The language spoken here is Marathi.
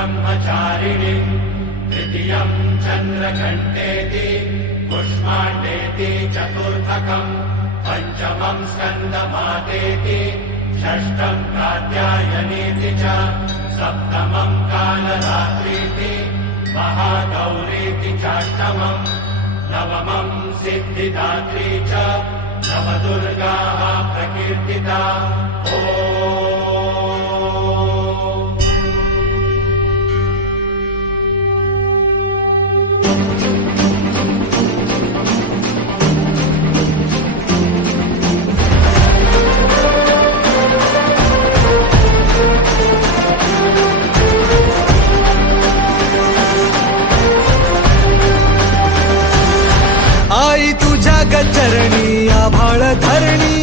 ब्रह्मचारिणीम् तृतीयम् चन्द्रघण्टेति कुष्माण्डेति चतुर्थकम् पञ्चमम् स्कन्दमातेति षष्ठम् कात्यायनीति च सप्तमम् कालरात्रीति महागौरीति चाष्टमम् नवमम् सिद्धिदात्री च नवदुर्गाः प्रकीर्तिता आई तुझ्या गचरणी आभाळ धरणी